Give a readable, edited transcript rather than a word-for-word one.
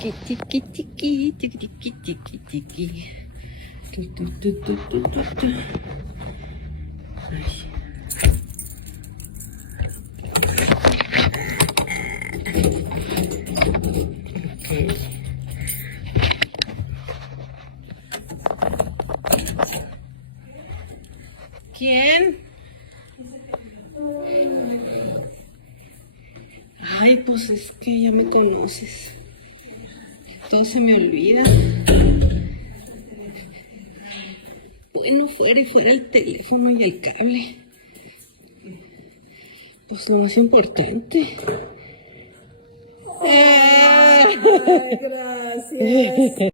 Tiki, tiki, tiki, tiki, tiki, tiki, tiki. Tu, tu, tu, tu, tu, tu, tu. Ay. Okay. ¿Quién? Ay, pues es que ya me conoces. Todo se me olvida. Bueno, fuera el teléfono y el cable. Pues lo más importante. Ay, gracias.